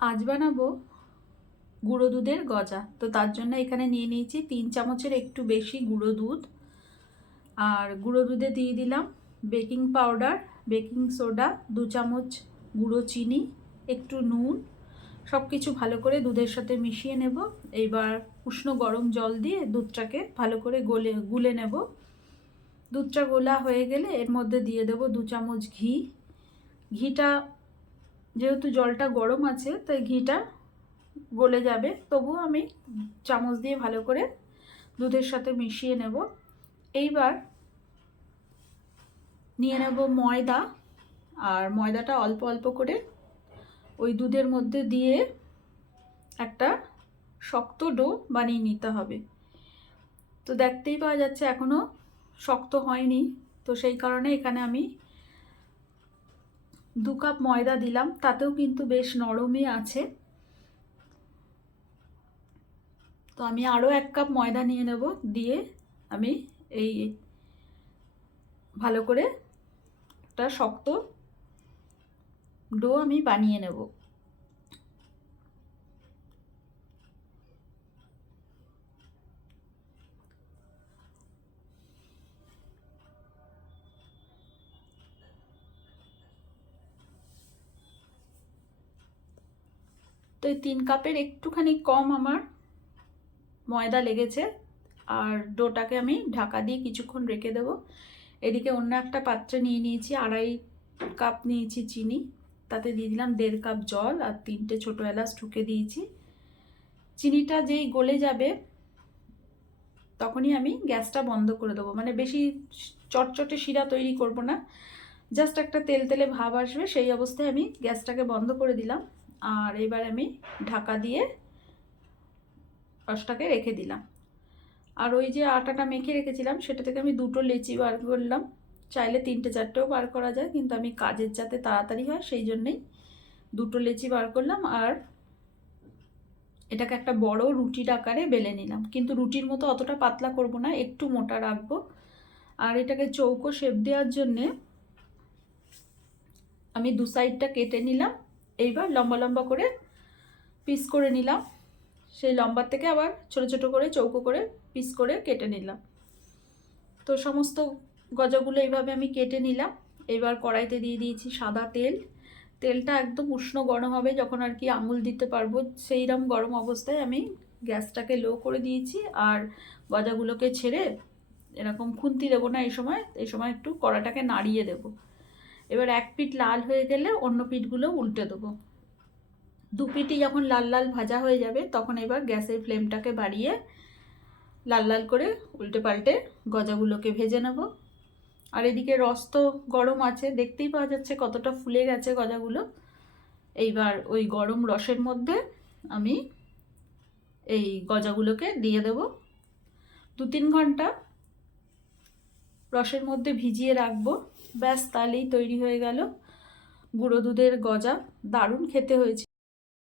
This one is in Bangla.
আজ বানাবো গুঁড়ো দুধের গজা। তো তার জন্য এখানে নিয়ে নিয়েছি তিন চামচের একটু বেশি গুঁড়ো দুধ। আর গুঁড়ো দুধে দিয়ে দিলাম বেকিং পাউডার, বেকিং সোডা, দু চামচ গুঁড়ো চিনি, একটু নুন। সব কিছু ভালো করে দুধের সাথে মিশিয়ে নেব। এইবার উষ্ণ গরম জল দিয়ে দুধটাকে ভালো করে গলে, গুলে নেব। দুধটা গোলা হয়ে গেলে এর মধ্যে দিয়ে দেব দু চামচ ঘি। ঘিটা যেহেতু জলটা গরম আছে, তাই ঘিটা গলে যাবে। তবু আমি চামচ দিয়ে ভালো করে দুধের সাথে মিশিয়ে নেব। এইবার নিয়ে নেব ময়দা, আর ময়দাটা অল্প অল্প করে ওই দুধের মধ্যে দিয়ে একটা শক্ত ডো বানিয়ে নিতে হবে। তো দেখতেই পাওয়া যাচ্ছে এখনও শক্ত হয়নি। তো সেই কারণে এখানে আমি দু কাপ ময়দা দিলাম, তাতেও কিন্তু বেশ নরমই আছে। তো আমি আরও এক কাপ ময়দা নিয়ে নেব, দিয়ে আমি এই ভালো করে একটা শক্ত ডো আমি বানিয়ে নেব। তো এই তিন কাপের একটুখানি কম আমার ময়দা লেগেছে। আর ডোটাকে আমি ঢাকা দিয়ে কিছুক্ষণ রেখে দেব। এদিকে অন্য একটা পাত্রে নিয়ে নিয়েছি, আড়াই কাপ নিয়েছি চিনি। তাতে দিয়ে দিলাম দেড় কাপ জল আর তিনটে ছোটো এলাচ ঢুকে দিয়েছি। চিনিটা যেই গলে যাবে, তখনই আমি গ্যাসটা বন্ধ করে দেবো। মানে বেশি চটচটে শিরা তৈরি করব না। জাস্ট একটা তেল তেলে ভাব আসবে, সেই অবস্থায় আমি গ্যাসটাকে বন্ধ করে দিলাম। আর এবার আমি ঢাকা দিয়ে রসটাকে রেখে দিলাম। আর ওই যে আটাটা মেখে রেখেছিলাম, সেটা থেকে আমি দুটো লেচি বার করলাম। চাইলে তিনটে চারটেও বার করা যায়, কিন্তু আমি কাজের যাতে তাড়াতাড়ি হয়, সেই জন্যেই দুটো লেচি বার করলাম। আর এটাকে একটা বড় রুটির আকারে বেলে নিলাম। কিন্তু রুটির মতো অতটা পাতলা করব না, একটু মোটা রাখব। আর এটাকে চৌকো শেপ দেওয়ার জন্যে আমি দু সাইডটা কেটে নিলাম। এইবার লম্বা লম্বা করে পিস করে নিলাম। সেই লম্বার থেকে আবার ছোট ছোট করে চৌকো করে পিস করে কেটে নিলাম। তো সমস্ত গজাগুলো এইভাবে আমি কেটে নিলাম। এবার কড়াইতে দিয়ে দিয়েছি সাদা তেল। তেলটা একদম উষ্ণ গরম হবে যখন আর কি আঙুল দিতে পারব। সেইরকম গরম অবস্থায় আমি গ্যাসটাকে লো করে দিয়েছি আর গজাগুলোকে ছেড়ে এরকম খুন্তি দেবো না এই সময় এই সময় একটু কড়াটাকে নাড়িয়ে দেব। এবার এক পিঠ লাল হয়ে গেলে অন্য পিঠগুলো উল্টে দেবো। দু পিঠই যখন লাল লাল ভাজা হয়ে যাবে, তখন এবার গ্যাসের ফ্লেমটাকে বাড়িয়ে লাল লাল করে উল্টে পাল্টে গজাগুলোকে ভেজে নেব। আর এদিকে রস তো গরম আছে, দেখতেই পাওয়া যাচ্ছে কতটা ফুলে গেছে গজাগুলো। এইবার ওই গরম রসের মধ্যে আমি এই গজাগুলোকে দিয়ে দেব। দু তিন ঘণ্টা রসের মধ্যে ভিজিয়ে রাখব। ব্যাস, তাহলেই তৈরি হয়ে গেল। গুঁড়ো দুধের গজা। দারুণ খেতে হয়েছে।